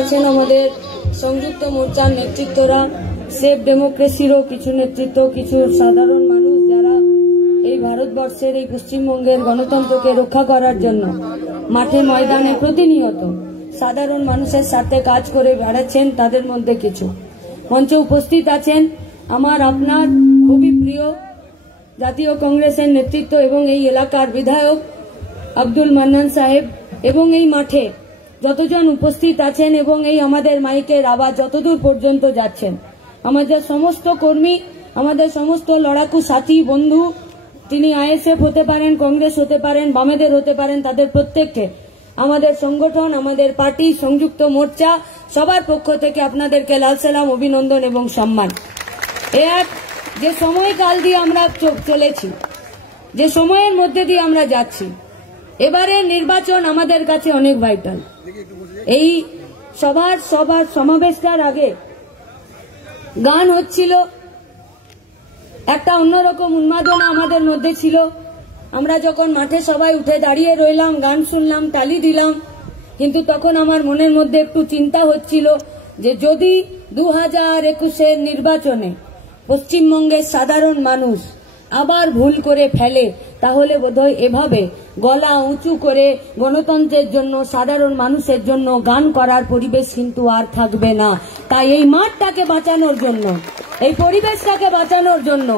আছেন আমাদের সংযুক্ত মোর্চার নেতৃত্বরা, সেফ ডেমোক্রেসিরও কিছু নেতৃত্ব, কিছু সাধারণ মানুষ যারা এই ভারতবর্ষের এই পশ্চিমবঙ্গের গণতন্ত্রকে রক্ষা করার জন্য মাঠে ময়দানে প্রতিনিয়ত সাধারণ মানুষের সাথে কাজ করে বেড়াচ্ছেন, তাদের মধ্যে কিছু মঞ্চে উপস্থিত আছেন আমার আপনার খুবই প্রিয় জাতীয় কংগ্রেসের নেতৃত্ব এবং এই এলাকার বিধায়ক আব্দুল মান্নান সাহেব, এবং এই মাঠে যতজন উপস্থিত আছেন এবং এই আমাদের মাইকের আওয়াজ যতদূর পর্যন্ত যাচ্ছেন, আমাদের সমস্ত কর্মী, আমাদের সমস্ত লড়াকু সাথী বন্ধু, তিনি আইএসএফ হতে পারেন, কংগ্রেস হতে পারেন, বামেদের হতে পারেন, তাদের প্রত্যেককে আমাদের সংগঠন, আমাদের পার্টি সংযুক্ত মোর্চা সবার পক্ষ থেকে আপনাদেরকে লাল সালাম, অভিনন্দন এবং সম্মান। এক যে সময়কাল দিয়ে আমরা চলেছি, যে সময়ের মধ্যে দিয়ে আমরা যাচ্ছি, এবারে নির্বাচন আমাদের কাছে অনেক ভাইটাল। এই সবার সমাবেশটার আগে গান হচ্ছিল, একটা অন্যরকম উন্মাদনা আমাদের মধ্যে ছিল। আমরা যখন মাঠে সবাই উঠে দাঁড়িয়ে রইলাম, গান শুনলাম, তালি দিলাম, কিন্তু তখন আমার মনের মধ্যে একটু চিন্তা হচ্ছিল যে যদি 2021-এর নির্বাচনে পশ্চিমবঙ্গের সাধারণ মানুষ আবার ভুল করে ফেলে, তাহলে বোধহয় এভাবে গলা উঁচু করে গণতন্ত্রের জন্য, সাধারণ মানুষের জন্য গান করার পরিবেশ কিন্তু আর থাকবে না। তাই এই মাঠটাকে বাঁচানোর জন্য, এই পরিবেশটাকে বাঁচানোর জন্য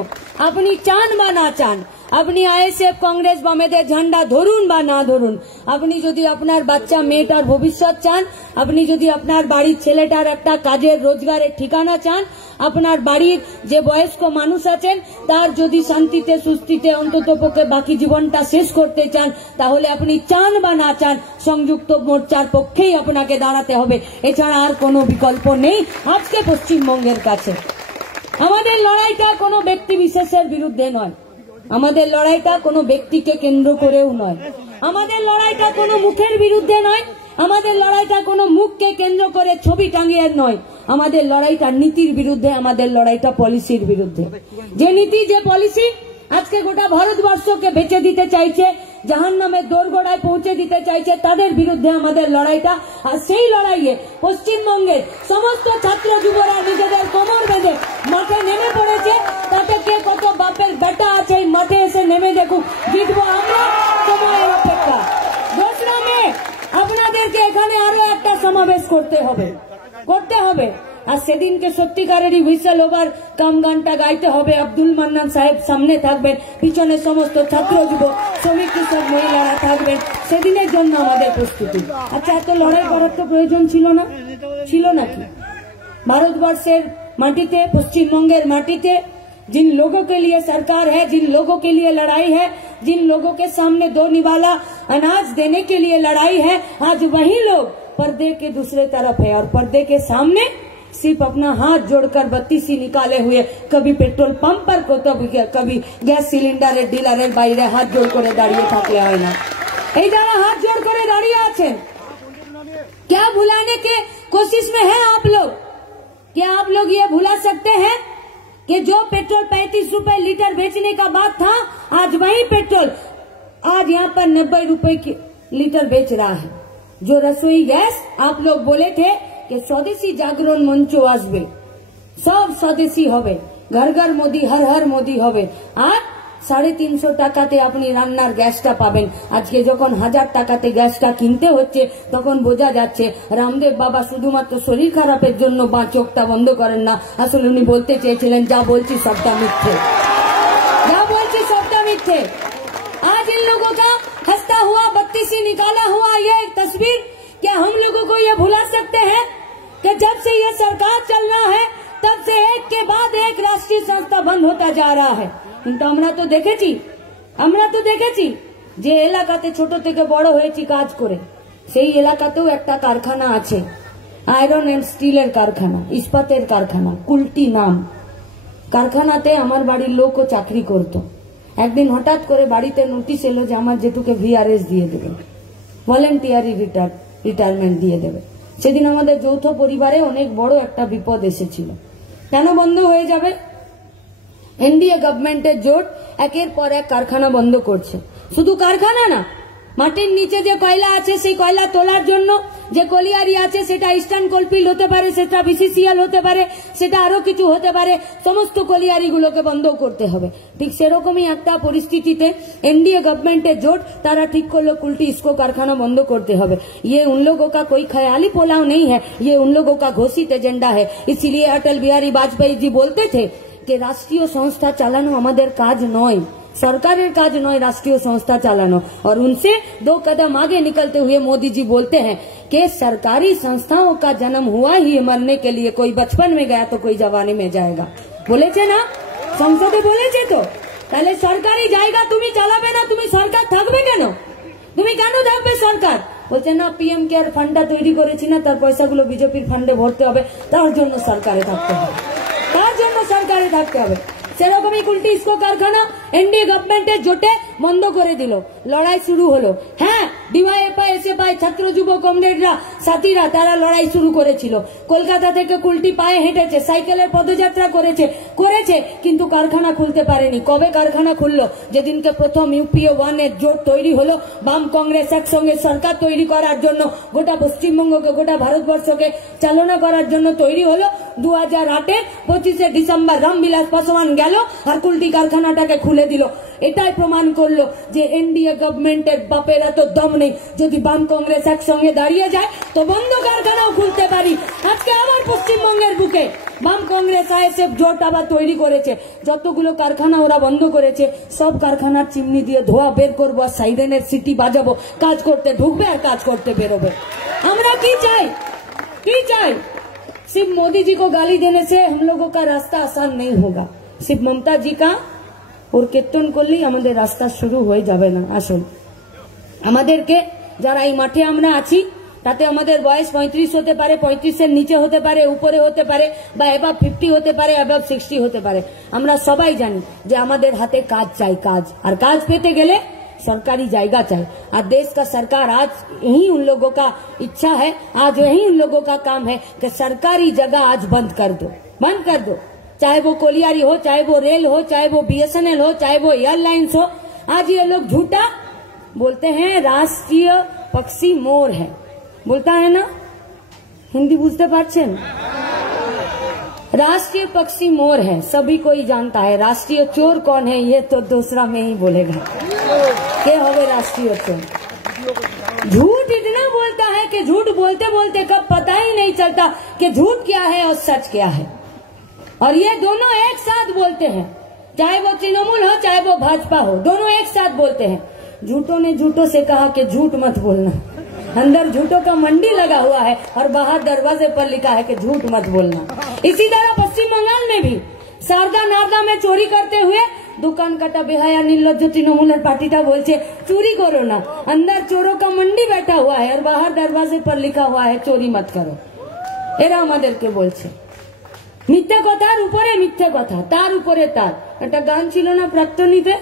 আপনি চান বা না চান, আপনি আইএসএফ, কংগ্রেস, বামেদের ঝান্ডা ধরুন বা না ধরুন, আপনি যদি আপনার বাচ্চা মেয়েটার ভবিষ্যৎ চান, আপনি যদি আপনার বাড়ির ছেলেটার একটা কাজের রোজগারের ঠিকানা চান, আপনার বাড়ির যে বয়স্ক মানুষ আছেন তার যদি শান্তিতে সুস্থিতে অন্ততপক্ষে বাকি জীবনটা শেষ করতে চান, তাহলে আপনি চান বা না চান সংযুক্ত মোর্চার পক্ষেই আপনাকে দাঁড়াতে হবে। এছাড়া আর কোনো বিকল্প নেই আজকে পশ্চিমবঙ্গের কাছে। আমাদের লড়াইটা কোনো ব্যক্তি বিশেষের বিরুদ্ধে নয়, আমাদের লড়াইটা কোনো ব্যক্তিকে কেন্দ্র করেও নয়, আমাদের লড়াইটা কোনো মুখের বিরুদ্ধে নয়, আমাদের লড়াইটা কোনো মুখকে কেন্দ্র করে ছবি টাঙিয়ে নয়, আমাদের লড়াইটা নীতির বিরুদ্ধে, আমাদের লড়াইটা পলিসির বিরুদ্ধে। যে নীতি, যে পলিসি আজকে গোটা ভারতবর্ষকে বেঁচে দিতে চাইছে, জাহান্নামের দোরগোড়ায় পৌঁছে দিতে চাইছে, তাদের বিরুদ্ধে আমাদের লড়াইটা। আর সেই লড়াইয়ে পশ্চিমবঙ্গের সমস্ত ছাত্র যুবরা নিজেদের কোমর বেঁধে মাঠে নেমে পড়েছে। তাতে কে কত বাপের বেটা আছে এই মাঠে এসে নেমে দেখুক, জিতবো আমরা, সময়ের অপেক্ষা। দোসরা মে আপনাদেরকে এখানে আরো একটা সমাবেশ করতে হবে, আর সেদিনকে সত্যিকারেরই হুইসেল ওভার কাম গানটা গাইতে হবে। আব্দুল মান্নান সাহেব সামনে থাকবেন, পিছনে সমস্ত ছাত্র যুব শ্রমিক কৃষক মহিলারা থাকবেন। সেদিনের জন্য আমাদের প্রস্তুতি। আচ্ছা, এত লড়াই করার তো প্রয়োজন ছিল নাকি? ভারতবর্ষের মাটিতে, পশ্চিমবঙ্গের মাটিতে जिन लोगों के लिए सरकार है, जिन लोगों के लिए लड़ाई है, जिन लोगों के सामने 2 निवाला अनाज देने के लिए लड़ाई है, आज वही लोग पर्दे के दूसरे तरफ है और पर्दे के सामने सिर्फ अपना हाथ जोड़कर बत्ती सी निकाले हुए, कभी पेट्रोल पंप पर तो कभी गैस सिलिंडारेर डिलारेर बाइरे हाथ जोड़ करे दाड़िये थाकले हय ना। এই যারা হাত জোড় করে দাঁড়িয়ে আছেন, क्या भुलाने के कोशिश में है आप लोग? क्या आप लोग ये भुला सकते हैं कि जो पेट्रोल 35 रुपए लीटर बेचने का बात था, आज वही पेट्रोल आज यहाँ पर 90 रुपए की लीटर बेच रहा है। जो रसोई गैस आप लोग बोले थे कि स्वदेशी जागरण मंचो आसबे, सब स्वदेशी होबे, घर घर मोदी, हर हर मोदी होबे, आज 350 টাকাতে আপনি রান্নার গ্যাসটা পাবেন। আজকে যখন 1000 টাকাতে গ্যাসটা কিনতে হচ্ছে, তখন বোঝা যাচ্ছে রামদেব বাবা শুধুমাত্র শরীর খারাপের জন্য চোখটা বন্ধ করেন না, আসলে উনি বলতে চেয়েছিলেন যা বলছি সবটা মিথ্যে, যা বলছি সবটা মিথ্যে। आज इन लोगों का हंसता हुआ, बत्ती से निकाला हुआ ये तस्वीर, क्या हम लोगों को ये भुला सकते हैं कि जब से ये सरकार चलना है तब से एक के बाद एक राष्ट्रीय संस्था बंद होता जा रहा है। কিন্তু আমরা তো দেখেছি যে এলাকাতে ছোট থেকে বড় হয়েছি কাজ করে, সেই এলাকাতেও একটা কারখানা আছে, আয়রন এন্ড স্টিলের কারখানা, ইস্পাতের কারখানা, কুলটি নাম। কারখানাতে আমার বাড়ির লোকও চাকরি করত। একদিন হঠাৎ করে বাড়িতে নোটিশ এলো যে আমার জেঠুকে ভিআরএস দিয়ে দেবে, ভলেন্টিয়ারি রিটায়ারমেন্ট দিয়ে দেবে। সেদিন আমাদের যৌথ পরিবারে অনেক বড় একটা বিপদ এসেছিল। কেন বন্ধ হয়ে যাবে? এনডিএ গভর্নমেন্টের জোট একের পর এক কারখানা বন্ধ করছে। শুধু কারখানা না, মাটির নিচে যে কয়লা আছে সেই কয়লা তোলার জন্য যে কলিয়ারি আছে সেটা ইস্টার্ন কোলফিল্ড হতে পারে, সেটা বিসিসিএল হতে পারে, সেটা আরো কিছু হতে পারে, সমস্ত কলিয়ারিগুলোকে বন্ধ করতে হবে। ঠিক সেরকমই একটা পরিস্থিতিতে एनडीए गवर्नमेंट जोट तारा ठीक करलो कुल्टी इसको कारखाना बंद करते হবে। ये उन लोगों का कोई ख्याली पुलाव नहीं है, ये उन लोगों का घोषित एजेंडा है। इसीलिए अटल बिहारी वाजपेयी जी बोलते थे कि राष्ट्रीय संस्था चालानो हमारे काज नয়, सरकारेर काज नয় राष्ट्रीय संस्था चालानो। और उनसे 2 कदम आगे निकलते हुए मोदी जी बोलते हैं कि सरकारी संस्थाओं का जन्म हुआ ही मरने के लिए, कोई बचपन में गया तो कोई जवानी में जाएगा। बोले थे ना संसदे, बोले थे तो তাহলে সরকারি জায়গা তুমি চালাবে না, তুমি সরকার থাকবে কেন? তুমি কেন থাকবে সরকার? বলছে না পিএম কেয়ার ফান্ডটা তৈরি করেছি না, তার পয়সাগুলো বিজেপির ফান্ডে ভরতে হবে, তার জন্য সরকারে থাকতে হবে, তার জন্য সরকারে থাকতে হবে। সেরকমই কুল্টি ইস্কো কারখানা এনডিএ গভর্নমেন্টের জোটে বন্ধ করে দিল, লড়াই শুরু হলো। হ্যাঁ, ডিওয়াইএফআই এসএফআই ছাত্র যুব কমরেডরা সাথীরা তারা লড়াই শুরু করেছিল। কলকাতা থেকে কুল্টি পায়ে হেঁটেছে, সাইকেলের পদযাত্রা করেছে, কিন্তু কারখানা খুলতে পারেনি। কবে কারখানা খুললো? যেদিনকে প্রথম ইউপিএ 1 এর জোট তৈরি হলো, বাম কংগ্রেস একসঙ্গে সরকার তৈরি করার জন্য, গোটা পশ্চিমবঙ্গকে গোটা ভারতবর্ষকে চালনা করার জন্য তৈরি হলো। 2008 এর 25 ডিসেম্বর রামবিলাস পাসওয়ান গেল আর কুল্টি কারখানাটাকে খুলে দিল। এটাই প্রমাণ করলো যে এনডিএ গভর্নমেন্টের বাপের এত দম নেই। যদি বাম কংগ্রেস একসঙ্গে দাঁড়িয়ে যায় তো বন্ধ কারখানাও খুলতে পারি। আজকে আবার পশ্চিমবঙ্গের বুকে বাম কংগ্রেস আইএসএফ জোট আবার তৈরি করেছে। যতগুলো কারখানা ওরা বন্ধ করেছে সব কারখানার চিমনি দিয়ে ধোয়া বের করবো আর সাইরেনের সিটি বাজাবো, কাজ করতে ঢুকবে আর কাজ করতে বেরোবে। আমরা কি চাই? কি চাই? सिर्फ मोदी जी को गाली देने से हम लोगों का रास्ता आसान नहीं होगा। सिर्फ ममता जी का और कीर्तन করলেই আমাদের রাস্তা শুরু হয়ে যাবে না। আসল আমাদেরকে যারা এই মাঠে আমরা আছি তাতে আমাদের বয়স 35 হতে পারে, 35 এর নিচে হতে পারে, উপরে হতে পারে, বা অ্যাবাভ 50 হতে পারে, অ্যাবাভ 60 হতে পারে। আমরা সবাই জানি যে আমাদের হাতে কাজ চাই, কাজ। আর কাজ পেতে গেলে सरकारी जायगा चाहिए। और देश का सरकार आज यही उन लोगों का इच्छा है, आज यही उन लोगों का काम है कि सरकारी जगह आज बंद कर दो, बंद कर दो। चाहे वो कोलियारी हो, चाहे वो रेल हो, चाहे वो बीएसएनएल हो, चाहे वो एयरलाइंस हो। आज ये लोग झूठा बोलते हैं राष्ट्रीय पक्षी मोर है, बोलता है ना, हिंदी बुझते पारछेन? राष्ट्रीय पक्षी मोर है, सभी कोई जानता है। राष्ट्रीय चोर कौन है ये तो दूसरा में ही बोलेगा के होवे राष्ट्रीय चोर। झूठ इतना बोलता है कि झूठ बोलते बोलते कब पता ही नहीं चलता कि झूठ क्या है और सच क्या है। और ये दोनों एक साथ बोलते हैं, चाहे वो तृणमूल हो चाहे वो भाजपा हो, दोनों एक साथ बोलते हैं। झूठों ने झूठों से कहा कि झूठ मत बोलना, अंदर झूठों का मंडी लगा हुआ है और बाहर दरवाजे पर लिखा है कि झूठ मत बोलना। इसी तरह पश्चिम बंगाल में भी शारदा नारदा में चोरी करते हुए दुकान काटा बेहाया निर्लज्ज तृणमूल पार्टीटा बोलছে चोरी करो ना, अंदर चोरों का मंडी बैठा हुआ है और बाहर दरवाजे पर लिखा हुआ है चोरी मत करो। এরা আমাদেরকে বলছে মিথ্যে কথার উপরে মিথ্যে কথা, তার উপরে তার। একটা গান ছিল না প্রাক্তনীতে,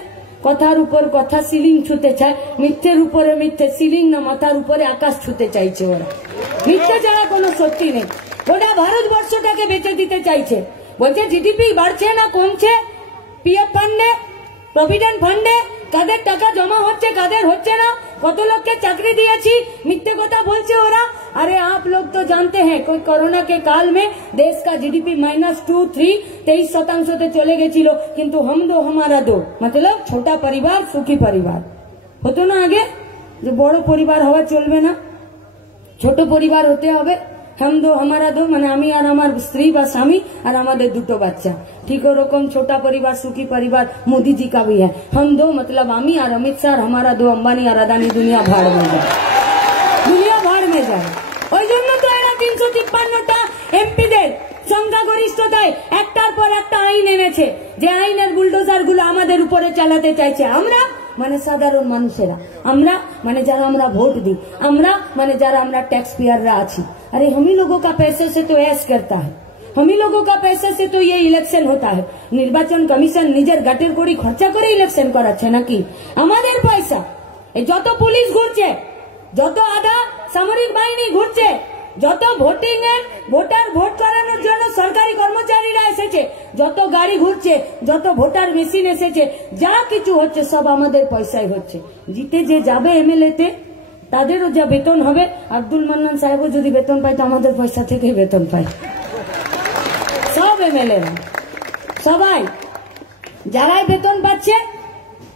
কথার উপর কথা সিলিং ছুতে চায়, মিথ্যের উপরে মিথ্যে সিলিং না মাথার উপরে আকাশ ছুতে চাইছে ওরা। মিথ্যে ছাড়া কোনো সত্যি নেই। ওটা ভারতবর্ষটাকে বেঁচে দিতে চাইছে। বলছে জিডিপি বাড়ছে না কমছে, পিএফ ফান্ডে প্রভিডেন্ট ফান্ডে কাদের টাকা জমা হচ্ছে কাদের হচ্ছে না, কত লোককে চাকরি দিয়েছি, মিথ্যে কথা বলছে ওরা। अरे आप लोग तो जानते हैं कोई कोरोना के काल में देश का जीडीपी -2, 3, 23% चले गेछिलो, किंतु हम दो हमारा दो, मतलब छोटा परिवार सुखी परिवार होतो ना। आगे जो बड़ परिवार हवा चलबे ना, छोट परिवार होते हबे। हम दो हमारा दो माने आमी और आमार स्त्री बा स्वामी और आमादेर दुटो बाच्चा। ठीक ओरकम छोटा परिवार सुखी परिवार मोदी जी का भी है। हम दो मतलब आमी और अमित शाह, हमारा दो अंबानी और अदानी। दुनिया भाड़ में जाए, दुनिया भाड़ में जाए। ওই জন্য তো এরা 353টা এমপিদের সংখ্যাগরিষ্ঠতায় একটার পর একটা আইন এনেছে, যে আইনের বুলডোজার গুলো আমাদের উপরে চালাতে চাইছে। আমরা মানে সাধারণ মানুষেরা, আমরা মানে যারা আমরা ভোট দিই, আমরা মানে যারা আমরা टैक्स पेयरরা আছি। अरे हम ही लोगों का पैसे से तो ऐश करता है, हम ही लोगों का पैसे से तो ये इलेक्शन होता है। निर्वाचन कमिशन निजेर गाटेर कोड़ी खर्चा करे इलेक्शन कराচ্ছে নাকি? আমাদের পয়সা। এই যত পুলিশ ঘুরছে, যত আধা সামরিক বাহিনী ঘুরছে, যত ভোটিং এর ভোটার ভোট করানোর জন্য সরকারি কর্মচারীরা এসেছে, যত গাড়ি ঘুরছে, যত ভোটার মেশিন এসেছে, যা কিছু হচ্ছে সব আমাদের পয়সায় হচ্ছে। জিতে যে যাবে এমএলএতে তাদেরও যা বেতন হবে, আব্দুল মান্নান সাহেবও যদি বেতন পায় তো আমাদের পয়সা থেকেই বেতন পায়। সব এমএলএরা সবাই যারাই বেতন পাচ্ছে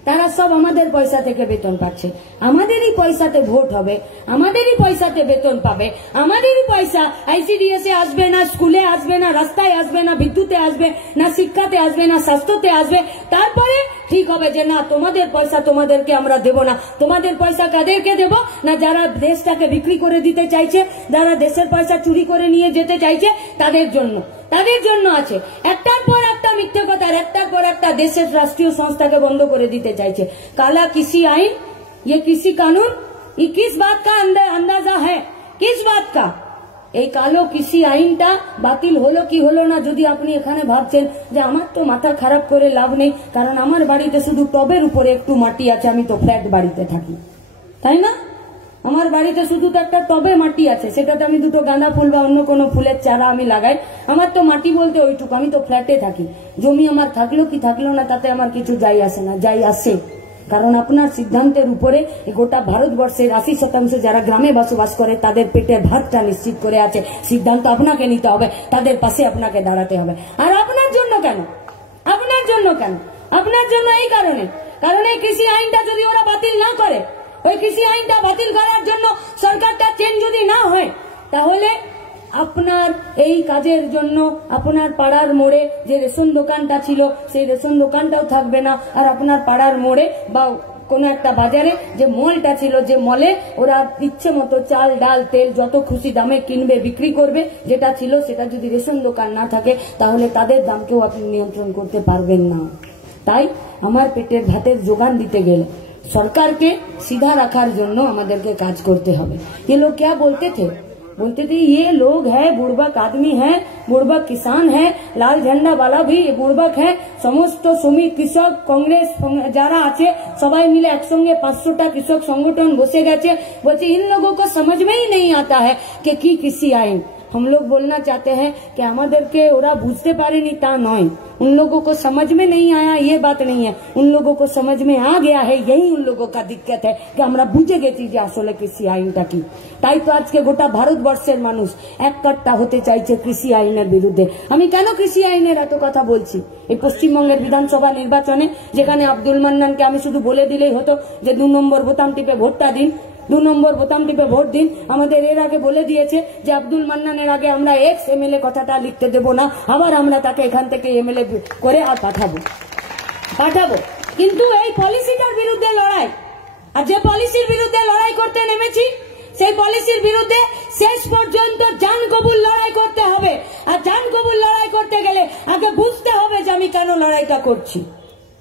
তারা সব আমাদের পয়সা থেকে বেতন পাচ্ছে। আমাদেরই পয়সাতে ভোট হবে, আমাদেরই পয়সাতে বেতন পাবে, আমাদেরই পয়সা আইসিডিএস এ আসবে না, স্কুলে আসবে না, রাস্তায় আসবে না, বিদ্যুতে আসবে না, শিক্ষাতে আসবে না, স্বাস্থ্যতে আসবে। তারপরে ঠিক হবে যে না তোমাদের পয়সা তোমাদেরকে আমরা দেব না। তোমাদের পয়সা কাদেরকে দেব না? যারা দেশটাকে বিক্রি করে দিতে চাইছে, যারা দেশের পয়সা চুরি করে নিয়ে যেতে চাইছে তাদের জন্য, তাদের জন্য আছে। একটার পর একটা মিথ্যে কথা, একটার পর একটা দেশের রাষ্ট্রীয় সংস্থাকে বন্ধ করে দিতে চাইছে। কালা কৃষি আইন, ये কৃষি কানুন, ये किस बात का अंदाजा है? किस बात का? এই কালো কৃষি আইনটা বাতিল হলো কি হলো না, যদি আপনি এখানে ভাবছেন যে আমার তো মাথা খারাপ করে লাভ নেই, কারণ আমার বাড়িতে শুধু টবের উপরে একটু মাটি আছে, আমি তো ফ্ল্যাট বাড়িতে থাকি, তাই না? আমার বাড়িতে শুধু তো একটা টবে মাটি আছে, সেটাতে আমি দুটো গাঁদা ফুল বা অন্য কোনো ফুলের চারা আমি লাগাই। আমার তো মাটি বলতে ওইটুকু, আমি তো ফ্ল্যাটে থাকি। জমি আমার থাকলো কি থাকলো না তাতে আমার কিছু যাই আসে না, যাই আসে কারণ আপনার সিদ্ধান্তের উপরে গোটা ভারতবর্ষের 80% যারা গ্রামে বসবাস করে তাদের পেটের ভাতটা নিশ্চিত করে আছে। সিদ্ধান্ত আপনাকে নিতে হবে, তাদের পাশে আপনাকে দাঁড়াতে হবে। আর আপনার জন্য কেন? আপনার জন্য কেন? আপনার জন্য এই কারণে, কারণ এই কৃষি আইনটা যদি ওরা বাতিল না করে, ওই কৃষি আইনটা বাতিল করার জন্য সরকারটা চেঞ্জ যদি না হয়, তাহলে আপনার এই কাজের জন্য আপনার পাড়ার মোড়ে যে রেশন দোকানটা ছিল সেই রেশন দোকানটাও থাকবে না। আর আপনার পাড়ার মোড়ে বা কোনো একটা বাজারে যে মলটা ছিল, যে মলে ওরা ইচ্ছে মতো চাল ডাল তেল যত খুশি দামে কিনবে বিক্রি করবে, যেটা ছিল সেটা যদি রেশন দোকান না থাকে তাহলে তাদের দামকেও আপনি নিয়ন্ত্রণ করতে পারবেন না। তাই আমার পেটের ভাতের যোগান দিতে গেলে সরকারকে সিধা রাখার জন্য আমাদেরকে কাজ করতে হবে। ये लोग क्या बोलते थे ये लोग है बुड़बक आदमी है, बुड़बक किसान है, लाल झंडा वाला भी बुड़बक है, समस्त श्रमिक কৃষক কংগ্রেস যারা আছে সবাই মিলে একসঙ্গে 500টা কৃষক সংগঠন বসে গেছে, বলছে इन लोगों को समझ में ही नहीं आता है कि কি কৃষি আইন। हम लोग बोलना चाहते हैं कि আমাদেরকে ওরা বুঝতে পারেনি তা নয়, उन लोगों को समझ में नहीं आया ये बात नहीं है, उन लोगों को समझ में आ गया है, यही उन लोगों का दिक्कत है कि আমরা বুঝে গেছি যে আসলে কৃষি আইনটা কি। তাই তো আজকে গোটা ভারতবর্ষের মানুষ এককাট্টা হতে চাইছে কৃষি আইনের বিরুদ্ধে। আমি কেন কৃষি আইনের এত কথা বলছি? এই পশ্চিমবঙ্গের বিধানসভা নির্বাচনে যেখানে আব্দুল মান্নানকে আমি শুধু বলে দিলেই হতো যে 2 নম্বর বোতাম টিপে ভোটটা দিন, 2 নম্বর বোতাম টিপে ভোট দিন। আমাদের এর আগে বলে দিয়েছে যে আব্দুল মান্নানের আগে আমরা এক্স এমএলএ কথাটা লিখতে দেব না, আবার আমরা তাকে এখান থেকে এমএলএ করে আর পাঠাবো। কিন্তু এই পলিসিটার বিরুদ্ধে লড়াই, আর যে পলিসির বিরুদ্ধে লড়াই করতে নেমেছি সেই পলিসির বিরুদ্ধে শেষ পর্যন্ত জান কবুল লড়াই করতে হবে। আর জান কবুল লড়াই করতে গেলে আগে বুঝতে হবে যে আমি কেন লড়াইটা করছি।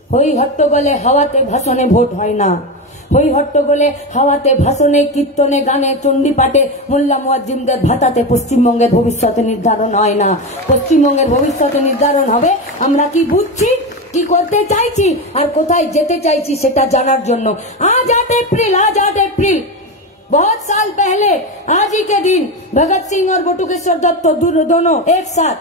হই হট্টগোলে হাওয়াতে ভাষণে ভোট হয় না, হই হট্টগোলে হাওয়াতে ভাষণে কীর্তনে গানে চণ্ডী পাঠে মোল্লা মুয়াজ্জিমদের ভাতাতে পশ্চিমবঙ্গের ভবিষ্যৎ নির্ধারণ হয় না। পশ্চিমবঙ্গের ভবিষ্যৎ নির্ধারণ হবে আমরা কি বুঝছি, কি করতে চাইছি আর কোথায় যেতে চাইছি সেটা জানার জন্য। आज 8 अप्रैल बहुत साल पहले आज ही के दिन भगत सिंह और बटुकेश्वर दत्त दोनों एक साथ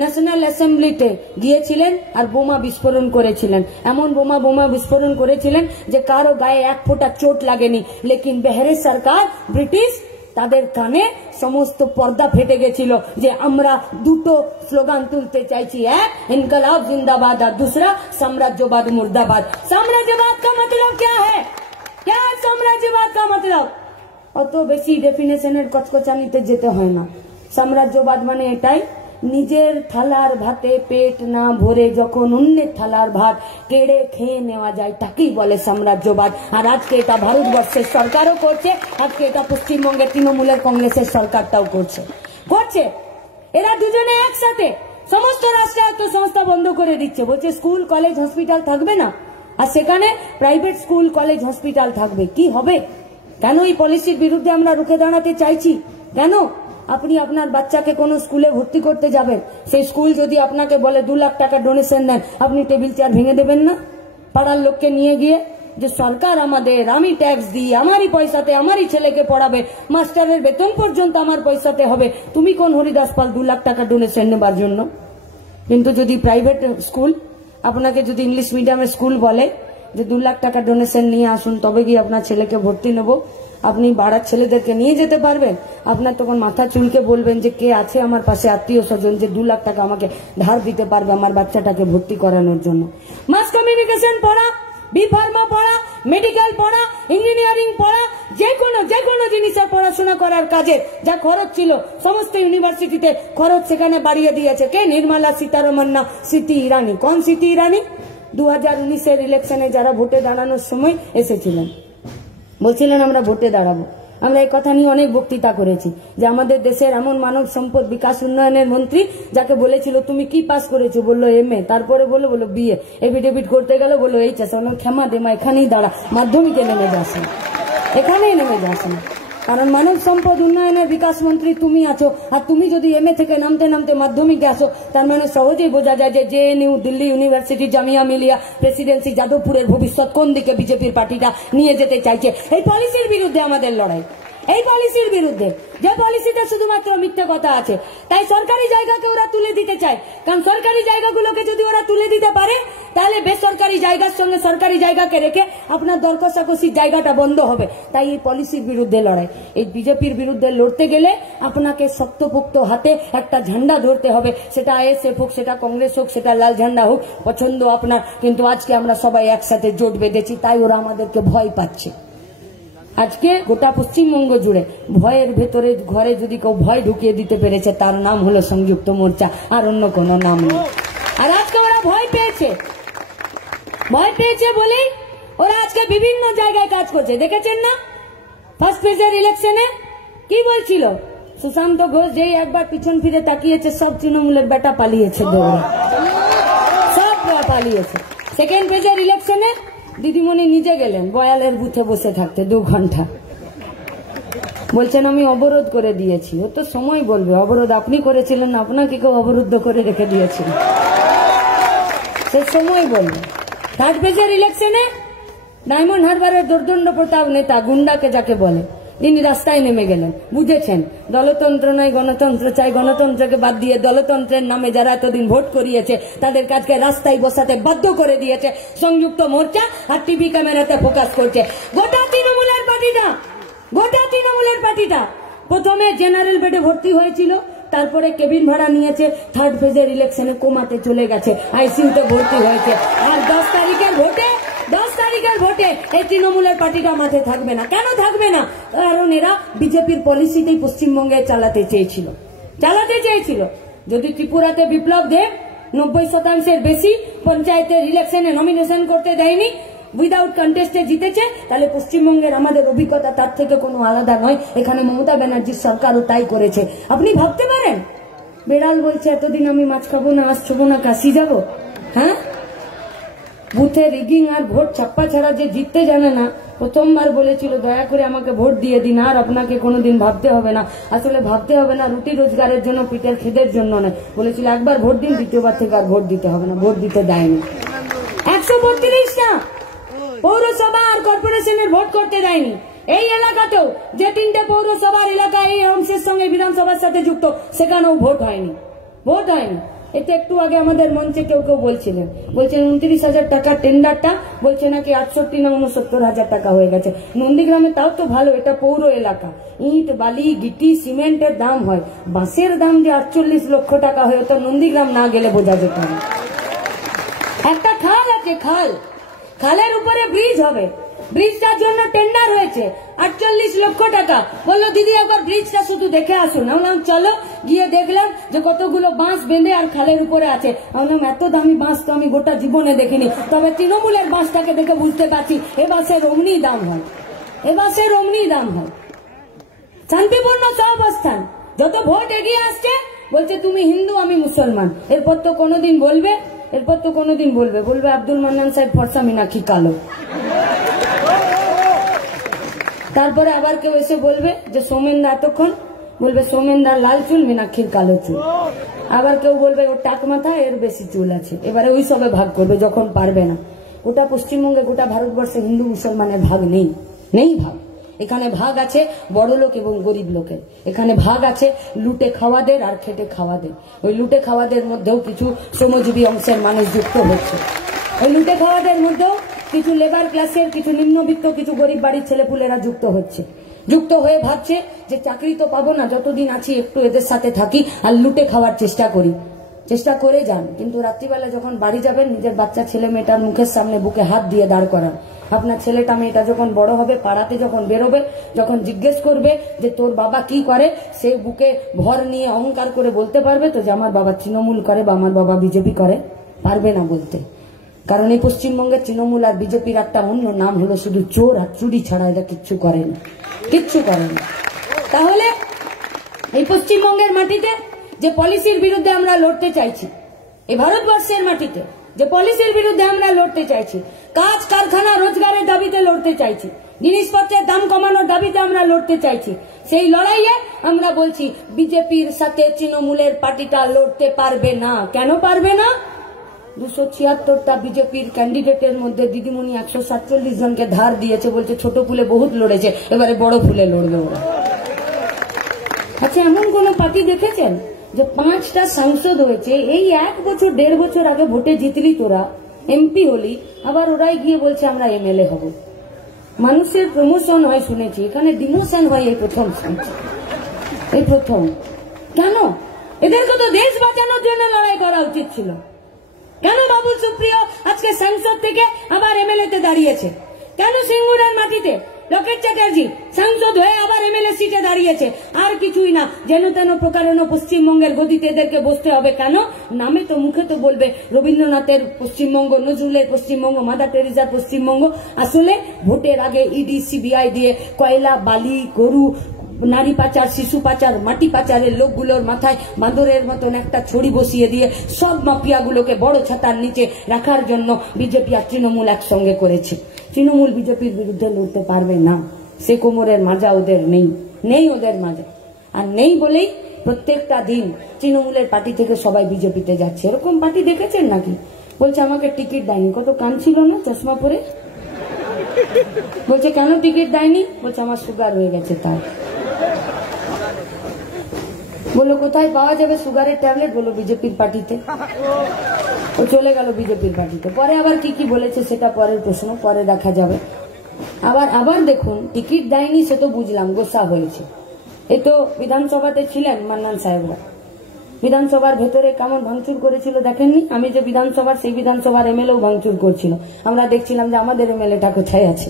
ন্যাশনাল অ্যাসেম্বলিতে গিয়েছিলেন আর বোমা বিস্ফোরণ করেছিলেন। এমন বোমা বিস্ফোরণ করেছিলেন যে কারো গায়ে এক ফোঁটা চোট লাগেনি। লেকিন বেহরে সরকার ব্রিটিশ তাদের কানে সমস্ত পর্দা ফেটে গেছিল যে আমরা দুটো স্লোগান তুলতে চাইছি, এক ইনকলাব জিন্দাবাদ আর दूसरा সাম্রাজ্যবাদ মুর্দাবাদ। সাম্রাজ্যবাদ का मतलब क्या है? क्या है সাম্রাজ্যবাদ का मतलब? অত বেশি ডেফিনেশনের কচকচানিতে যেতে হয় না। সাম্রাজ্যবাদ মানে এটাই, নিজের থালার ভাতে পেট না ভরে যখন অন্যের থালার ভাত কেড়ে খেয়ে নেওয়া যায় তাকেই বলে সাম্রাজ্যবাদ। আর আজকে এটা ভারতবর্ষের সরকারও করছে, আজকে এটা পশ্চিমবঙ্গের তৃণমূলের কংগ্রেসের সরকারটাও করছে। এরা দুজনে একসাথে সমস্ত রাষ্ট্রায়ত্ত সংস্থা বন্ধ করে দিচ্ছে, বলছে স্কুল কলেজ হসপিটাল থাকবে না, আর সেখানে প্রাইভেট স্কুল কলেজ হসপিটাল থাকবে। কি হবে? কেন এই পলিসির বিরুদ্ধে আমরা রুখে দাঁড়াতে চাইছি? কেন? আপনি আপনার বাচ্চাকে কোন স্কুলে ভর্তি করতে যাবেন, সেই স্কুল যদি আপনাকে বলে 2 লাখ টাকা ডোনেশন দেন, আপনি টেবিল চেয়ার ভেঙে দেবেন না? পাড়ার লোককে নিয়ে গিয়ে যে সরকার আমাদের, আমি ট্যাক্স দিই, আমারই পয়সাতে আমারই ছেলেকে পড়াবে, মাস্টারের বেতন পর্যন্ত আমার পয়সাতে হবে, তুমি কোন হরিদাস পাল 2 লাখ টাকা ডোনেশন নেবার জন্য? কিন্তু যদি প্রাইভেট স্কুল আপনাকে যদি ইংলিশ মিডিয়ামের স্কুল বলে যে 2 লাখ টাকা ডোনেশন নিয়ে আসুন তবে গিয়ে আপনার ছেলেকে ভর্তি নেব, আপনি পাড়ার ছেলেদেরকে নিয়ে যেতে পারবেন? আপনার তখন মাথা চুলকে বলবেন যে কে আছে আমার পাশে আত্মীয় স্বজন যে 2 লাখ টাকা আমাকে ধার দিতে পারবে আমার বাচ্চাটাকে ভর্তি করানোর জন্য। মাস কমিউনিকেশন পড়া, বি ফার্মা পড়া, মেডিকেল পড়া, ইঞ্জিনিয়ারিং পড়া, যে কোনো জিনিসের পড়াশোনা করার কাজে যা খরচ ছিল সমস্ত ইউনিভার্সিটিতে খরচ সেখানে বাড়িয়ে দিয়েছে কে? নির্মলা সীতারমণ না স্মৃতি ইরানি। কোন স্মৃতি ইরানি? 2019-এর ইলেকশনে যারা ভোটে দাঁড়ানোর সময় এসেছিলেন, বলছিলেন আমরা ভোটে দাঁড়াবো। আমরা এই কথা নিয়ে অনেক বক্তৃতা করেছি যে আমাদের দেশের এমন মানব সম্পদ বিকাশ উন্নয়নের মন্ত্রী যাকে বলেছিল তুমি কি পাস করেছো, বললো MA, তারপরে বললো BA, এফিডেভিট করতে গেল বললো HS, ক্ষমা দেমা এখানেই দাঁড়া, মাধ্যমিকে নেমে যাস না, এখানেই নেমে যাস না, কারণ মানব সম্পদ উন্নয়নের বিকাশ মন্ত্রী তুমি আছো। আর তুমি যদি MA থেকে নামতে নামতে মাধ্যমিকে আসো তার মানে সহজেই বোঝা যায় যে JNU, Delhi university, Jamia Millia, Presidency, যাদবপুরের ভবিষ্যৎ কোন দিকে বিজেপির পার্টিটা নিয়ে যেতে চাইছে। এই পলিসির বিরুদ্ধে আমাদের লড়াই, এই পলিসির বিরুদ্ধে, যে পলিসিতে শুধুমাত্র মিথ্যে কথা আছে। তাই সরকারি জায়গাকে ওরা তুলে দিতে চায়, কারণ সরকারি জায়গাগুলোকে যদি ওরা তুলে দিতে পারে তাহলে বেসরকারি জায়গার সঙ্গে সরকারি জায়গাকে রেখে আপনার দর কষাকষির জায়গাটা বন্ধ হবে। তাই এই পলিসির বিরুদ্ধে লড়াই। এই বিজেপির বিরুদ্ধে লড়তে গেলে আপনাকে শক্তপোক্ত হাতে একটা ঝান্ডা ধরতে হবে, সেটা ISF হোক, সেটা কংগ্রেস হোক, সেটা লাল ঝান্ডা হোক, পছন্দ আপনার। কিন্তু আজকে আমরা সবাই একসাথে জোট বেঁধেছি, তাই ওরা আমাদেরকে ভয় পাচ্ছে। আজকে গোটা পশ্চিমবঙ্গ জুড়ে ভয়ের ভেতরে ঘরে যদি কেউ ভয় ঢুকিয়ে দিতে পেরেছে তার নাম হলো সংযুক্ত মোর্চা, আর অন্য কোনো নাম নেই। আর আজকে ওরা ভয় পেয়েছে বলেই ওরা আজকে বিভিন্ন জায়গায় কাজ করছে। দেখেছেন না ফার্স্ট ফেজের ইলেকশনে কি বলছিল? সুশান্ত ঘোষ যেই একবার পিছন ফিরে তাকিয়েছে সব তৃণমূলের বেটা পালিয়েছে, দৌড়ে সব পালিয়েছে। সেকেন্ড ফেজের ইলেকশনে দিদিমণি নিজে গেলেন বয়ালের বুথে বসে থাকতে 2 ঘন্টা, বলছেন আমি অবরোধ করে দিয়েছি। ও তো সময় বলবে অবরোধ আপনি করেছিলেন না, আপনাকে কেউ অবরুদ্ধ করে রেখে দিয়েছিল, সে সময় বলবে। থার্ড ফেজের ইলেকশনে ডায়মন্ড হারবারের দুর্দণ্ড প্রতাপ নেতা গুন্ডাকে যাকে বলে তিনি রাস্তায় নেমে গেলেন, বুঝেছেন দলতন্ত্র নয় গণতন্ত্র চাই, গণতন্ত্রকে বাদ দিয়ে দলতন্ত্রের নামে যারা এতদিন ভোট করিয়েছে তাদের কাজকে রাস্তায় বসাতে বাধ্য করে দিয়েছে সংযুক্ত মোর্চা। আর টিভি ক্যামেরাতে ফোকাস করছে গোটা তৃণমূলের পার্টিটা। প্রথমে জেনারেল বেডে ভর্তি হয়েছিল, তারপরে কেবিন ভাড়া নিয়েছে, থার্ড ফেজের ইলেকশনে কোমাতে চলে গেছে, আইসিইউতে ভর্তি হয়েছে। আর 10 তারিখের ভোটে এই তৃণমূলের পার্টিটা মাঠে থাকবে না। কেন থাকবে না? কারণ এরা বিজেপির পলিসিতেই পশ্চিমবঙ্গে চালাতে চেয়েছিল। যদি ত্রিপুরাতে বিপ্লব দেব 90% বেশি পঞ্চায়েতের ইলেকশনে নমিনেশন করতে দেয়নি, উইদাউট কন্টেস্টে জিতেছে, তাহলে পশ্চিমবঙ্গের আমাদের অভিজ্ঞতা তার থেকে কোনো আলাদা নয়। এখানে মমতা ব্যানার্জির সরকারও তাই করেছে। আপনি ভাবতে পারেন বেড়াল বলছে এতদিন আমি মাছ খাবো না, আজ ছবো না, কাশি যাবো। হ্যাঁ, বুথে রিগিং আর ভোট ছাপ্পা ছাড়া যে জিততে জানে না, প্রথমবার বলেছিল দয়া করে আমাকে ভোট দিয়ে দিন, আর আপনাকে কোনোদিন ভাবতে হবে না। আসলে ভাবতে হবে না, রুটি রোজগারের জন্য, পিঠের খিদের জন্য নয়। বলেছিল একবার ভোট দিন, দ্বিতীয়বার থেকে আর ভোট দিতে হবে না। ভোট দিতে দেয়নি। 132টা পৌরসভা আর কর্পোরেশনের ভোট করতে দেয়নি। এই এলাকাতেও যে 3টে পৌরসভার এলাকা এই অংশের সঙ্গে বিধানসভার সাথে যুক্ত, সেখানেও ভোট হয়নি। এতে একটু আগে আমাদের মঞ্চে কেউ বলছেন 29,000 টাকা টেন্ডারটা বলছে নাকি 68 না 69,000 টাকা হয়ে গেছে। নন্দীগ্রামে তাও তো ভালো, এটা পৌর এলাকা, ইট বালি গিটি সিমেন্টের দাম হয়, বাঁশের দাম যে 48 লক্ষ টাকা হয় তো নন্দীগ্রাম না গেলে বোঝা যেত না। একটা খাল আছে, খালের উপরে ব্রিজ হবে, ব্রিজটার জন্য টেন্ডার হয়েছে 48 লক্ষ টাকা। বললো দিদি একবার ব্রিজটা শুধু দেখে আসুন। বললাম চলো, গিয়ে দেখলাম যে কতগুলো বাঁশ বেঁধে আর খালের উপরে আছে। বললাম এত দামি বাঁশ তো আমি গোটা জীবনে দেখিনি, তবে তৃণমূলের বাঁশটাকে দেখে বুঝতে পারছি এ বাঁশের অমনি দাম হয়। শান্তিপূর্ণ সহাবস্থান। যত ভোট এগিয়ে আসছে বলছে তুমি হিন্দু আমি মুসলমান। এরপর তো কোনোদিন বলবে আব্দুল মান্নান সাহেব ফর্সা মীনাক্ষী কালো। তারপরে আবার কেউ এসে বলবে যে সৌমেনদা এতক্ষণ, বলবে সৌমেনদার লাল চুল মীনাক্ষীর কালো চুল। আবার কেউ বলবে ওর টাক মাথা এর বেশি চুল আছে। এবারে ওই সবে ভাগ করবে যখন পারবে না। গোটা পশ্চিমবঙ্গে গোটা ভারতবর্ষে হিন্দু মুসলমানের ভাগ নেই ভাগ। এখানে ভাগ আছে বড় লোক এবং গরিব লোকের, এখানে ভাগ আছে লুটে খাওয়াদের আর খেটে খাওয়াদের। ওই লুটে খাওয়াদের মধ্যেও কিছু শ্রমজীবী অংশের মানুষ যুক্ত হচ্ছে, ওই লুটে খাওয়াদের মধ্যেও কিছু লেবার ক্লাসের, কিছু নিম্নবিত্ত, কিছু গরিব বাড়ির ছেলেপুলেরা যুক্ত হচ্ছে। যুক্ত হয়ে ভাবছে যে চাকরি তো পাবো না, যতদিন আছি একটু এদের সাথে থাকি আর লুটে খাওয়ার চেষ্টা করি। চেষ্টা করে যান, কিন্তু রাত্রিবেলা যখন বাড়ি যাবেন নিজের বাচ্চা ছেলে মেয়েটার মুখের সামনে বুকে হাত দিয়ে দাঁড় করান। আপনার ছেলেটা মেয়েটা যখন বড় হবে, পাড়াতে যখন বেরোবে, যখন জিজ্ঞেস করবে যে তোর বাবা কি করে, সে বুকে ভর নিয়ে অহংকার করে বলতে পারবে তো যে আমার বাবা তৃণমূল করে বা আমার বাবা বিজেপি করে? পারবে না বলতে। কারণ এই পশ্চিমবঙ্গের তৃণমূল আর বিজেপির একটা অন্য নাম হলো শুধু চোর আর চুরি ছাড়া এরা কিচ্ছু করেনি, কিচ্ছু করেনি। তাহলে এই পশ্চিমবঙ্গের মাটিতে যে পলিসির বিরুদ্ধে আমরা লড়তে চাইছি, এই ভারতবর্ষের মাটিতে যে পলিসির বিরুদ্ধে আমরা লড়তে চাইছি, কাজ কারখানা রোজগারের দাবিতে লড়তে চাইছি, জিনিসপত্রের দাম কমানোর দাবিতে আমরা লড়তে চাইছি, সেই লড়াইয়ে আমরা বলছি বিজেপির সাথে তৃণমূলের পার্টিটা লড়তে পারবে না। কেন পারবে না? 276টা বিজেপির ক্যান্ডিডেটের মধ্যে দিদিমণি 147 জনকে ধার দিয়েছে, বলছে ছোট ফুলে বহুত লড়েছে, এবারে বড় ফুলে লড়বে ওরা। আচ্ছা, এমন কোন পার্টি দেখেছেন যে 5টা সাংসদ হয়েছে, এই 1 বছর 1.5 বছর আগে ভোটে জিতলি তোরা, এমপি হলি, আবার ওরাই গিয়ে বলছে আমরা এমএলএ হব। মানুষের প্রমোশন হয় শুনেছি, এখানে ডিমোশন হয় এই প্রথম শুনছি, এই প্রথম। কেন? এদেরকে তো দেশ বাঁচানোর জন্য লড়াই করা উচিত ছিল। কেন বাবুল সুপ্রিয় আজকে সাংসদ থেকে আবার এমএলএ তে দাঁড়িয়েছে? কেন সিঙ্গুরের মাটিতে লকেট চ্যাটার্জি সাংসদ হয়ে আবার এমএলএ সিটে দাঁড়িয়েছে? আর কিছুই না, যেন তেন প্রকারেণ পশ্চিমবঙ্গের গদিতে এদেরকে বসতে হবে। কেন? নামে তো, মুখে তো বলবে রবীন্দ্রনাথের পশ্চিমবঙ্গ, নজরুলের পশ্চিমবঙ্গ, মাদার টেরিজার পশ্চিমবঙ্গ। আসলে ভোটের আগে ইডি সিবিআই দিয়ে কয়লা, বালি, গরু, নারী পাচার, শিশু পাচার, মাটি পাচারের লোকগুলোর মাথায় বাঁদরের মতন একটা ছড়ি বসিয়ে দিয়ে সব মাফিয়াগুলোকে বড় ছাতার নিচে রাখার জন্য বিজেপি আর তৃণমূল একসঙ্গে করেছে। তৃণমূল বিজেপির বিরুদ্ধে লড়তে পারবে না, সে কোমরের মাজা ওদের নেই, নেই ওদের মাজা। আর নেই বলেই প্রত্যেকটা দিন তৃণমূলের পার্টি থেকে সবাই বিজেপিতে যাচ্ছে। এরকম পার্টি দেখেছেন নাকি? বলছে আমাকে টিকিট দেয়নি, কত কান ছিল না চশমা পরে, বলছে কেন টিকিট দেয়নি? বলছে আমার সুগার হয়ে গেছে তাই। বললো কোথায় পাওয়া যাবে সুগারের ট্যাবলেট? বললো বিজেপির পার্টিতে। ও চলে গেল বিজেপির পার্টিতে। পরে আবার কি কি বলেছে সেটা পরের প্রশ্ন, পরে দেখা যাবে। আবার দেখুন, টিকিট দেয়নি সে তো বুঝলাম, গোসা হয়েছে। এই তো বিধানসভাতে ছিলেন মান্নান সাহেবরা, বিধানসভার ভেতরে কেমন ভাঙচুর করেছিল দেখেননি? আমি যে বিধানসভার, সেই বিধানসভার এমএলএও ভাঙচুর করছিল। আমরা দেখছিলাম যে আমাদের এমএলএটা কোথায় আছে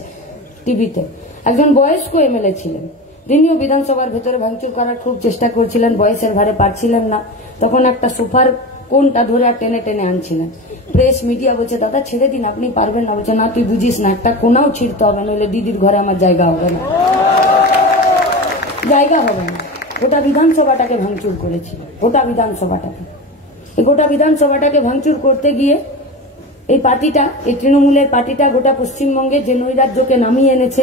টিভিতে। একজন বয়স্ক এমএলএ ছিলেন, তিনিও বিধানসভার ভেতরে ভাঙচুর করার খুব চেষ্টা করছিলেন, বয়সের ভারে পারছিলেন না। তখন একটা সোফার কোনটা ধরে আর টেনে টেনে আনছিলেন। প্রেস মিডিয়া বলছে দাদা ছেড়ে দিন, আপনি পারবেন না। বলছে না তুই বুঝিস না, একটা কোনাও ছিঁড়তে হবে, নইলে দিদির ঘরে আমার জায়গা হবে না, জায়গা হবে না। গোটা বিধানসভাটাকে ভাঙচুর করেছিল, গোটা বিধানসভাটাকে। এই গোটা বিধানসভাটাকে ভাঙচুর করতে গিয়ে এই পার্টিটা, এই তৃণমূলের পার্টিটা গোটা পশ্চিমবঙ্গে যে নৈরাজ্যকে নামিয়ে এনেছে,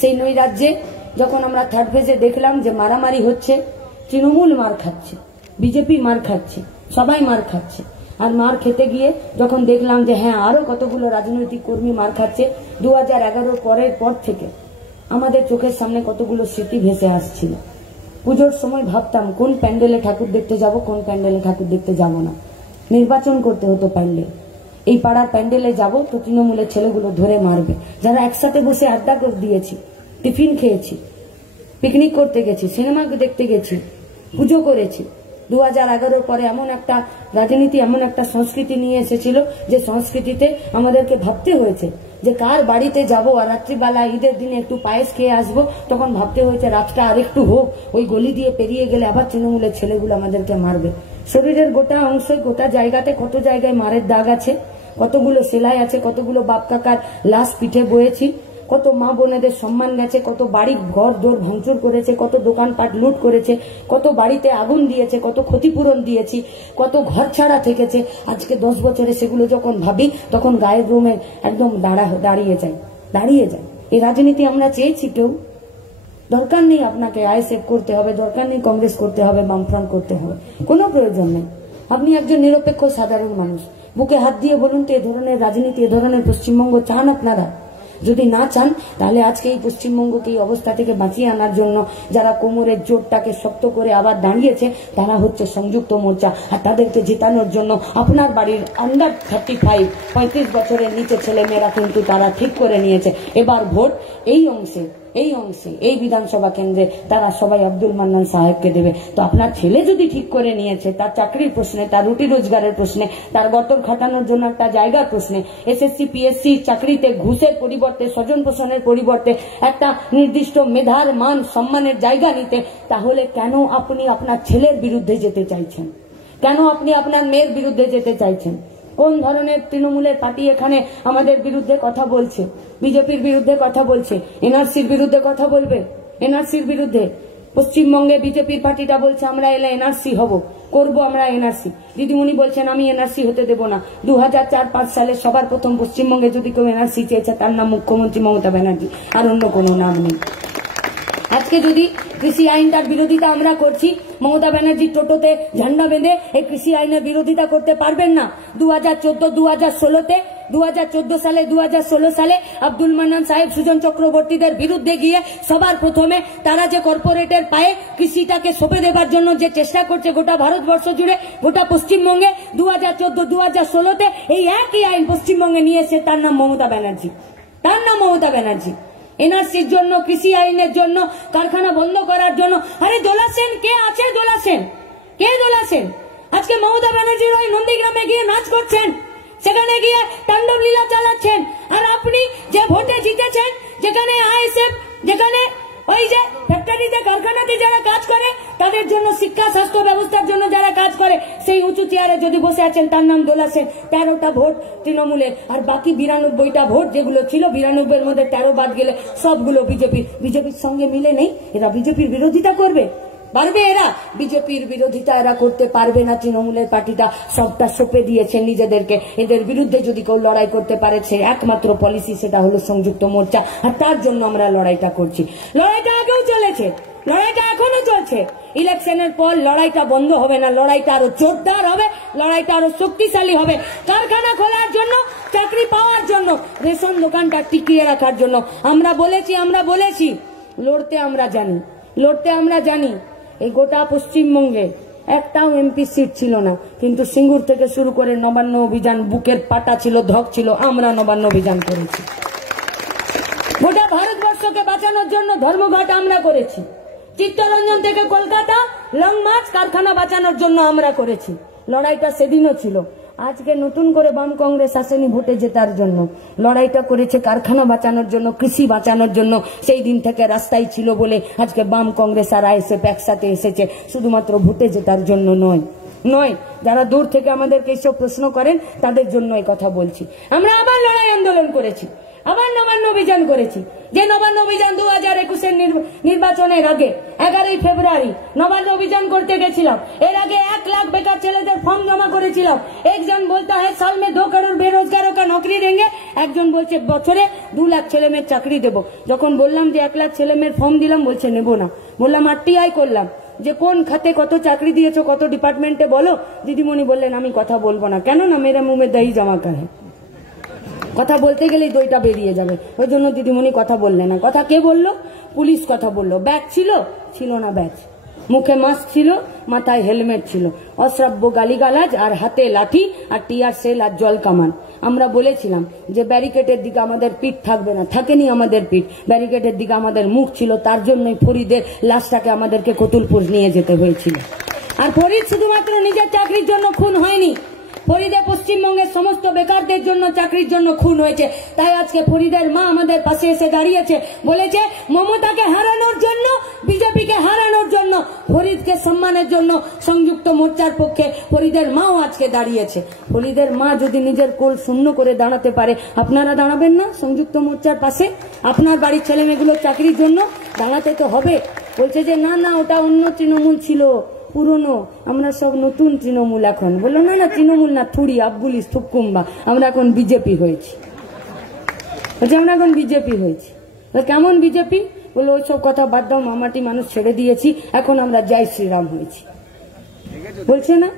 সেই নৈরাজ্যে যখন আমরা থার্ড ফেজে দেখলাম যে মারামারি হচ্ছে, তৃণমূল মার খাচ্ছে, বিজেপি মার খাচ্ছে, সবাই মার খাচ্ছে। আর মার খেতে গিয়ে যখন দেখলাম যে হ্যাঁ আরো কতগুলো রাজনৈতিক কর্মী মার খাচ্ছে, 2011 পরের পর থেকে আমাদের চোখের সামনে কতগুলো স্মৃতি ভেসে আসছিল। পুজোর সময় ভাবতাম কোন প্যান্ডেলে ঠাকুর দেখতে যাব, কোন প্যান্ডেলে ঠাকুর দেখতে যাব না। নির্বাচন করতে হতো প্যান্ডেল, এই পাড়ার প্যান্ডেলে যাব তো তৃণমূলের ছেলেগুলো ধরে মারবে। যারা একসাথে বসে আড্ডা করে দিয়েছি, টিফিন খেয়েছি, পিকনিক করতে গেছি, সিনেমা দেখতে গেছি, পুজো করেছি। 2011 পরে এমন একটা রাজনীতি, এমন একটা সংস্কৃতি নিয়ে এসেছিল যে সংস্কৃতিতে আমাদেরকে ভাবতে হয়েছে যে কার বাড়িতে যাব, আর রাত্রিবেলা ঈদের দিনে একটু পায়েস খেয়ে আসবো। তখন ভাবতে হয়েছে রাতটা আরেকটু হোক, ওই গলি দিয়ে পেরিয়ে গেলে আবার তৃণমূলের ছেলেগুলো আমাদেরকে মারবে। শরীরের গোটা অংশ, গোটা জায়গাতে কত জায়গায় মারের দাগ আছে, কতগুলো সেলাই আছে, কতগুলো বাপ কাকার লাশ পিঠে বয়েছি, কত মা বোনেদের সম্মান গেছে, কত বাড়ি ঘর দোর ভাঙচুর করেছে, কত দোকানপাট লুট করেছে, কত বাড়িতে আগুন দিয়েছে, কত ক্ষতিপূরণ দিয়েছি, কত ঘর ছাড়া থেকেছে। আজকে 10 বছরে সেগুলো যখন ভাবি তখন গায়ের রুমে একদম দাঁড়িয়ে যায়। এই রাজনীতি আমরা চেয়েছি কেউ? দরকার নেই আপনাকে আইএসএফ করতে হবে, দরকার নেই কংগ্রেস করতে হবে, বামফ্রন্ট করতে হবে, কোনো প্রয়োজন নেই। আপনি একজন নিরপেক্ষ সাধারণ মানুষ, বুকে হাত দিয়ে বলুন তো এ ধরনের রাজনীতি, এ ধরনের পশ্চিমবঙ্গ চান আপনারা? যদি না চান তাহলে আজকে এই পশ্চিমবঙ্গকে এই অবস্থা থেকে বাঁচিয়ে আনার জন্য যারা কোমরের জোরটাকে শক্ত করে আবার দাঁড়িয়েছে তারা হচ্ছে সংযুক্ত মোর্চা। আর তাদেরকে জেতানোর জন্য আপনার বাড়ির আন্ডার 35 35 বছরের নিচে ছেলে মেয়েরা কিন্তু তারা ঠিক করে নিয়েছে এবার ভোট এই অংশে এই বিধানসভা কেন্দ্রে তারা সবাই আব্দুল মান্নান সাহেবকে দেবে। তো আপনার ছেলে যদি ঠিক করে নিয়েছে তার চাকরির প্রশ্নে, তার রুটি রোজগারের প্রশ্নে, তার গতর খাটানোর জন্য একটা জায়গার প্রশ্নে, এসএসসি পিএসসি চাকরিতে ঘুষের পরিবর্তে, স্বজন পোষণের পরিবর্তে একটা নির্দিষ্ট মেধার মান সম্মানের জায়গা নিতে, তাহলে কেন আপনি আপনার ছেলের বিরুদ্ধে যেতে চাইছেন? কেন আপনি আপনার মেয়ের বিরুদ্ধে যেতে চাইছেন? কোন ধরনের তৃণমূলের পার্টি এখানে আমাদের বিরুদ্ধে কথা বলছে? বিজেপির বিরুদ্ধে কথা বলছে, এনআরসির বিরুদ্ধে কথা বলবে। এনআরসির বিরুদ্ধে পশ্চিমবঙ্গে বিজেপির পার্টিটা বলছে আমরা এলে এনআরসি হব, করব আমরা এনআরসি। দিদিমণি বলছেন আমি এনআরসি হতে দেব না। 2004-05 সালে সবার প্রথম পশ্চিমবঙ্গে যদি কেউ এনআরসি চেয়েছে তার নাম মুখ্যমন্ত্রী মমতা ব্যানার্জি, আর অন্য কোনো নাম নেই। আজকে যদি কৃষি আইনটার বিরোধিতা আমরা করছি, মমতা ব্যানার্জির টোটোতে ঝান্ডা বেঁধে এই কৃষি আইনের বিরোধিতা করতে পারবেন না। 2014 সালে 2016 সালে আব্দুল মান্নান সাহেব সুজন চক্রবর্তীদের বিরুদ্ধে গিয়ে সবার প্রথমে তারা যে কর্পোরেটের পায়ে কৃষিটাকে সঁপে দেবার জন্য যে চেষ্টা করছে গোটা ভারতবর্ষ জুড়ে, গোটা পশ্চিমবঙ্গে 2014-2016 এই একই আইন পশ্চিমবঙ্গে নিয়ে এসে তার নাম মমতা ব্যানার্জি। এনআরসির জন্য, কৃষি আইনের জন্য, কারখানা বন্ধ করার জন্য। আরে দোলাসেন কে আছে? দোলাসেন আজকে মমতা ব্যানার্জির ওই নন্দীগ্রামে গিয়ে নাচ করছেন, সেখানে গিয়ে তাণ্ডব লীলা চালাচ্ছেন। আর আপনি যে ভোটে জিতেছেন, যেখানে আইএসএফ, যেখানে ওই যে ফ্যাক্টরিতে কারখানাতে যারা কাজ করে তাদের জন্য, শিক্ষা স্বাস্থ্য ব্যবস্থার জন্য যারা কাজ করে, সেই উঁচু চেয়ারে যদি বসে আছেন তার নাম দোলাসেন। 13টা ভোট তৃণমূলের, আর বাকি 92টা ভোট যেগুলো ছিল 92-এর মধ্যে 13 বাদ গেলে সবগুলো বিজেপির সঙ্গে মিলে নেই। এরা বিজেপির বিরোধিতা করবে? পারবে? এরা বিজেপির বিরোধিতা এরা করতে পারবে না। তৃণমূলের পার্টিটা সবটা সঁপে দিয়েছে নিজেদেরকে। এদের বিরুদ্ধে যদি কেউ লড়াই করতে পারে সে একমাত্র পলিসি, সেটা হলো সংযুক্ত মোর্চা। আর তার জন্য আমরা লড়াইটা করছি। লড়াইটা আগেও চলেছে, লড়াইটা এখনো চলছে। ইলেকশনের পর লড়াইটা বন্ধ হবে না, লড়াইটা আরো জোরদার হবে, লড়াইটা আরো শক্তিশালী হবে। কারখানা খোলার জন্য, চাকরি পাওয়ার জন্য, রেশন দোকানটা টিকিয়ে রাখার জন্য আমরা বলেছি লড়তে আমরা জানি। এই গোটা পশ্চিমবঙ্গে একটাও এমপি সিট ছিল না, কিন্তু সিঙ্গুর থেকে শুরু করে নবান্ন অভিযান, বুকের পাটা ছিল, ধক ছিল, আমরা নবান্ন অভিযান করেছি। গোটা ভারতবর্ষকে বাঁচানোর জন্য ধর্মঘট আমরা করেছি। চিত্তরঞ্জন থেকে কলকাতা লং মার্চ কারখানা বাঁচানোর জন্য আমরা করেছি। লড়াইটা সেদিনও ছিল। আজকে নতুন করে বাম কংগ্রেস আসেনি ভোটে জেতার জন্য, লড়াইটা করেছে কারখানা বাঁচানোর জন্য, কৃষি বাঁচানোর জন্য। সেই দিন থেকে রাস্তায় ছিল বলে আজকে বাম কংগ্রেস আর আইএসএফ একসাথে এসেছে, শুধুমাত্র ভোটে জেতার জন্য নয়। যারা দূর থেকে আমাদেরকে এইসব প্রশ্ন করেন তাদের জন্য এই কথা বলছি। আমরা আবার লড়াই আন্দোলন করেছি, আবার নবান্ন অভিযান করেছি। যে নবান্ন অভিযান 2021-এর নির্বাচনের আগে 11ই ফেব্রুয়ারি নবান্ন অভিযান করতে গেছিলাম। এর আগে 1 লাখ বেকার ছেলেদের ফর্ম জমা করেছিলাম। একজন বলতা হ্যাঁ সাল में 2 करोड़ बेरोजगारों का नौकरी देंगे, একজন বলছে বছরে 2 লাখ ছেলে মেয়ের চাকরি দেব। যখন বললাম যে 1 লাখ ছেলে মেয়ের ফর্ম দিলাম, বলছে নেব না। বললাম আরটিআই করলাম যে কোন খাতে কত চাকরি দিয়েছো, কত ডিপার্টমেন্টে বলো। দিদিমণি বললেন আমি কথা বলবো না। কেন না? মেরে মুঁহ में दही जमा का है। কথা বলতে গেলেই দইটা বেরিয়ে যাবে, ওই জন্য দিদিমণি কথা বললেন না। কথা কে বললো? পুলিশ কথা বললো। ব্যাগ ছিল না ব্যাগ, মুখে মাস্ক ছিল, মাথায় হেলমেট ছিল, অশ্রাব্য গালিগালাজ আর হাতে লাঠি আর টিয়ার সেল আর জল কামান। আমরা বলেছিলাম যে ব্যারিকেডের দিকে আমাদের পিঠ থাকবে না, থাকেনি আমাদের পিঠ, ব্যারিকেডের দিকে আমাদের মুখ ছিল। তার জন্যই ফরিদের লাশটাকে আমাদেরকে কতুলপুর নিয়ে যেতে হয়েছিল। আর ফরিদ শুধুমাত্র নিজের চাকরির জন্য খুন হয়নি, ফরিদে পশ্চিমবঙ্গের সমস্ত বেকারদের জন্য চাকরির জন্য খুন হয়েছে। তাই আজকে ফরিদের মা আমাদের পাশে এসে দাঁড়িয়েছে, বলেছে মমতাকে হারানোর জন্য, বিজেপিকে হারানোর জন্য, ফরিদকে সম্মানের জন্য সংযুক্ত মোর্চার পক্ষে ফরিদের মাও আজকে দাঁড়িয়েছে। ফরিদের মা যদি নিজের কোল শূন্য করে দাঁড়াতে পারে, আপনারা দাঁড়াবেন না সংযুক্ত মোর্চার পাশে? আপনার বাড়ির ছেলে মেয়েগুলোর চাকরির জন্য দাঁড়াতে তো হবে। বলছে যে না ওটা অন্য তৃণমূল ছিল, পুরনো, আমরা সব নতুন তৃণমূল এখন। বললো না তৃণমূল না, থুড়ি আবগুলিস থুকুম্বা, আমরা এখন বিজেপি হয়েছি। বলছে আমরা এখন বিজেপি হয়েছি। কেমন বিজেপি? বললো ওইসব কথা বাদ দাও, মামাটি মানুষ ছেড়ে দিয়েছি, এখন আমরা জয় শ্রীরাম হয়েছি। বলছে না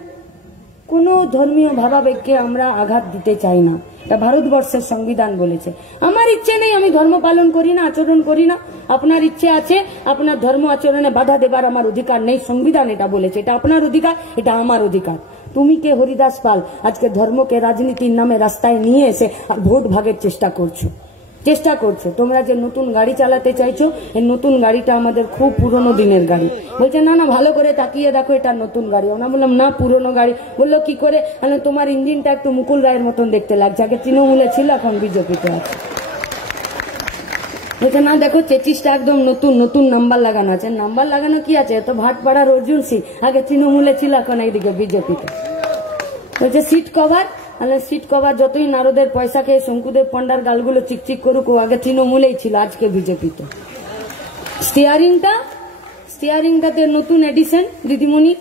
কোনো ধর্মীয় ভাবাবেগকে আমরা আঘাত দিতে চাই না। এটা ভারতবর্ষের সংবিধান বলেছে। আমার ইচ্ছে নেই, আমি ধর্ম পালন করি না, আচরণ করি না। আপনার ইচ্ছে আছে, আপনার ধর্ম আচরণে বাধা দেবার আমার অধিকার নেই। সংবিধান এটা বলেছে, এটা আপনার অধিকার, এটা আমার অধিকার। তুমি কে হরিদাস পাল আজকে ধর্মকে রাজনীতির নামে রাস্তায় নিয়ে এসে ভোট ভাগের চেষ্টা করছো। তোমরা যে নতুন গাড়ি চালাতে চাইছো, এই নতুন গাড়িটা আমাদের খুব পুরনো দিনের গাড়ি। বলছে না না ভালো করে তাকিয়ে দেখো এটা নতুন গাড়ি। আমরা বললাম না পুরনো গাড়ি। বললো কি করে? মানে তোমার ইঞ্জিনটা একটু মুকুল রায়ের মতন দেখতে লাগছে, আগে তৃণমূলে ছিল এখন বিজেপিতে আছে। বলছে না দেখো চেচিসটা একদম নতুন নাম্বার লাগানো আছে। নাম্বার লাগানো কি আছে? তো ভাটপাড়ার অর্জুন সিং, আগে তৃণমূলে ছিল এখন এইদিকে বিজেপিতে। বলছে সিট কভার, সিট কভার যতই নারদের পয়সা খেয়ে শঙ্কুদেব পন্ডার গালগুলো চিকচিক করুক, ও আগে তৃণমূলেই ছিল, আজকে বিজেপিতে। স্টিয়ারিংটাতে নতুন এডিশন দিদিমণি।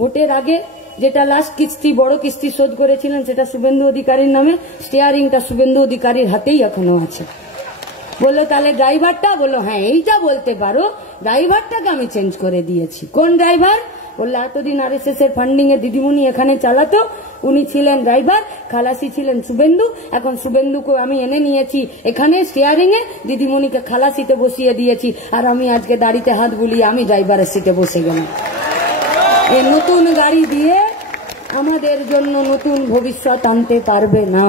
ভোটের আগে যেটা লাস্ট কিস্তি বড় কিস্তি শোধ করেছিলেন সেটা শুভেন্দু অধিকারীর নামে, স্টিয়ারিংটা শুভেন্দু অধিকারীর হাতেই এখনো আছে। বললো তাহলে ড্রাইভারটা? বললো হ্যাঁ এইটা বলতে পারো, ড্রাইভারটাকে আমি চেঞ্জ করে দিয়েছি। কোন ড্রাইভার? বললো এতদিন আরএসএস এর ফান্ডিং এ দিদিমণি এখানে চালাতো, উনি ছিলেন ড্রাইভার, খালাসি ছিলেন শুভেন্দু। এখন শুভেন্দুকে আমি এনে নিয়েছি এখানে স্টিয়ারিং এ, দিদিমণিকে খালাসিতে বসিয়ে দিয়েছি, আর আমি আজকে দাড়িতে হাত বুলিয়ে আমি ড্রাইভারের সিটে বসে গেলাম। এই নতুন গাড়ি দিয়ে আমাদের জন্য নতুন ভবিষ্যৎ আনতে পারবে না।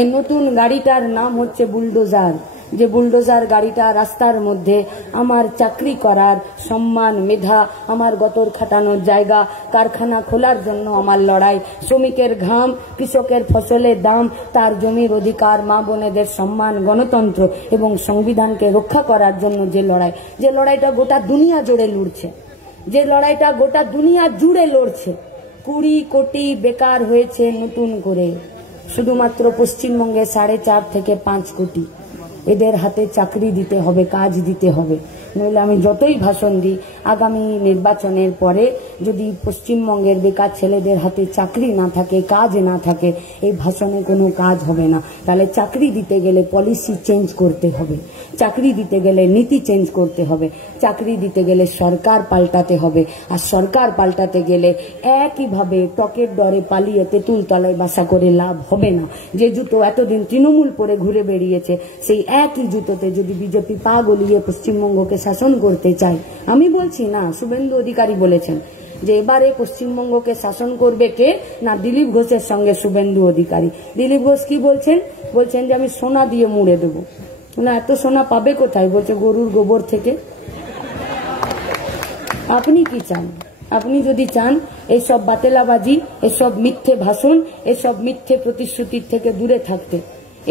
এই নতুন গাড়িটার নাম হচ্ছে বুলডোজার। যে বুলডোজার গাড়িটা রাস্তার মধ্যে আমার চাকরি করার সম্মান, মেধা, আমার গতর খাটানোর জায়গা, কারখানা খোলার জন্য আমার লড়াই, শ্রমিকের ঘাম, কৃষকের ফসলের দাম, তার জমির অধিকার, মা বোনেদের সম্মান, গণতন্ত্র এবং সংবিধানকে রক্ষা করার জন্য যে লড়াইটা গোটা দুনিয়া জুড়ে লড়ছে, 20 কোটি বেকার হয়েছে নতুন করে। শুধুমাত্র পশ্চিমবঙ্গে 4.5 থেকে 5 কোটি। এদের হাতে চাকরি দিতে হবে, কাজ দিতে হবে। নইলে আমি যতই ভাষণ দিই, আগামী নির্বাচনের পরে যদি পশ্চিমবঙ্গের বেকার ছেলেদের হাতে চাকরি না থাকে, কাজ না থাকে, এই ভাষণে কোনো কাজ হবে না। তাহলে চাকরি দিতে গেলে পলিসি চেঞ্জ করতে হবে, চাকরি দিতে গেলে নীতি চেঞ্জ করতে হবে, চাকরি দিতে গেলে সরকার পাল্টাতে হবে। আর সরকার পাল্টাতে গেলে একইভাবে টকের ডরে পালিয়ে তেঁতুল তলায় বাসা করে লাভ হবে না। যে জুতো এতদিন তৃণমূল পরে ঘুরে বেরিয়েছে, সেই একই জুতোতে যদি বিজেপি পা গলিয়ে পশ্চিমবঙ্গকে শাসন করতে চায়, আমি বলছি না, শুভেন্দু অধিকারী বলেছেন যে এবারে পশ্চিমবঙ্গকে শাসন করবে কে না, দিলীপ ঘোষের সঙ্গে শুভেন্দু অধিকারী। দিলীপ ঘোষ কি বলছেন যে আমি সোনা দিয়ে মুড়ে দেবো। না, এত সোনা পাবে কোথায়? বলছে গরুর গোবর থেকে। আপনি কি চান? আপনি যদি চান এইসব বাতেলাবাজি, এসব মিথ্যে ভাষণ, এসব মিথ্যে প্রতিশ্রুতির থেকে দূরে থাকতে,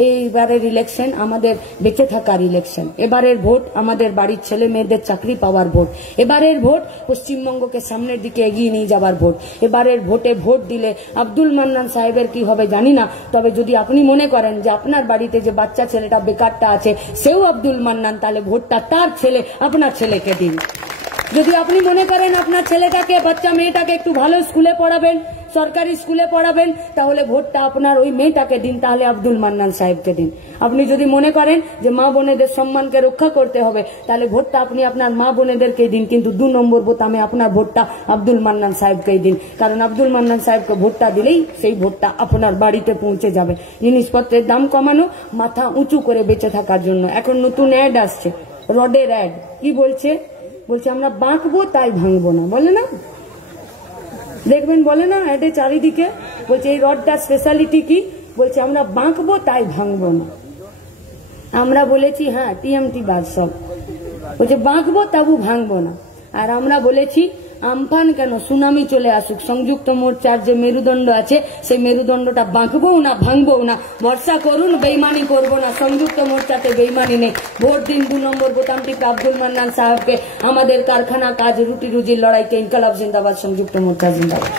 এইবারের ইলেকশন আমাদের বেঁচে থাকার ইলেকশন। এবারের ভোট আমাদের বাড়ির ছেলে মেয়েদের চাকরি পাওয়ার ভোট। এবারের ভোট পশ্চিমবঙ্গকে সামনের দিকে এগিয়ে নিয়ে যাবার ভোট। এবারের ভোটে ভোট দিলে আব্দুল মান্নান সাহেবের কি হবে জানি না, তবে যদি আপনি মনে করেন যে আপনার বাড়িতে যে বাচ্চা ছেলেটা বেকারটা আছে সেও আব্দুল মান্নান, তাহলে ভোটটা তার ছেলে, আপনার ছেলেকে দিন। যদি আপনি মনে করেন আপনার ছেলেটাকে, বাচ্চা মেয়েটাকে একটু ভালো স্কুলে পড়াবেন, সরকারি স্কুলে পড়াবেন, তাহলে ভোটটা আপনার ওই মেয়েটাকে দিন, তাহলে আব্দুল মান্নান সাহেবকে দিন। আপনি যদি মনে করেন যে মা বোনেদের সম্মানকে রক্ষা করতে হবে, তাহলে ভোটটা আপনি আপনার মা বোনেদেরকে দিন, কিন্তু 2 নম্বর বোতামে আপনার ভোটটা আব্দুল মান্নান সাহেবকেই দিন। কারণ আব্দুল মান্নান সাহেবকে ভোটটা দিলেই সেই ভোটটা আপনার বাড়িতে পৌঁছে যাবে। জিনিসপত্রের দাম কমানো, মাথা উঁচু করে বেঁচে থাকার জন্য। এখন নতুন অ্যাড আসছে, রডের অ্যাড। কি বলছে আমরা বাঁকবো তাই ভাঙবো না, বলে না? দেখবেন বলে না অ্যাডে চারিদিকে, বলছে এই রডটার স্পেশালিটি কি? বলছে আমরা বাঁকবো তাই ভাঙবো না। আমরা বলেছি হ্যাঁ টিএমটি বাদ সব, বলছে বাঁকবো তাবু ভাঙবো না। আর আমরা বলেছি আমফান কেন, সুনামি চলে আসুক, সংযুক্ত মোর্চার যে মেরুদণ্ড আছে সেই মেরুদণ্ডটা বাঁকবো না, ভাঙবো না। ভরসা করুন, বেইমানি করবো না, সংযুক্ত মোর্চাতে বেইমানি নেই। ভোট দিন 2 নম্বর বোতামটিতে আব্দুল মান্নান সাহেবকে। আমাদের কারখানা, কাজ, রুটি রুজির লড়াইকে ইনকালাব জিন্দাবাদ, সংযুক্ত মোর্চা জিন্দাবাদ।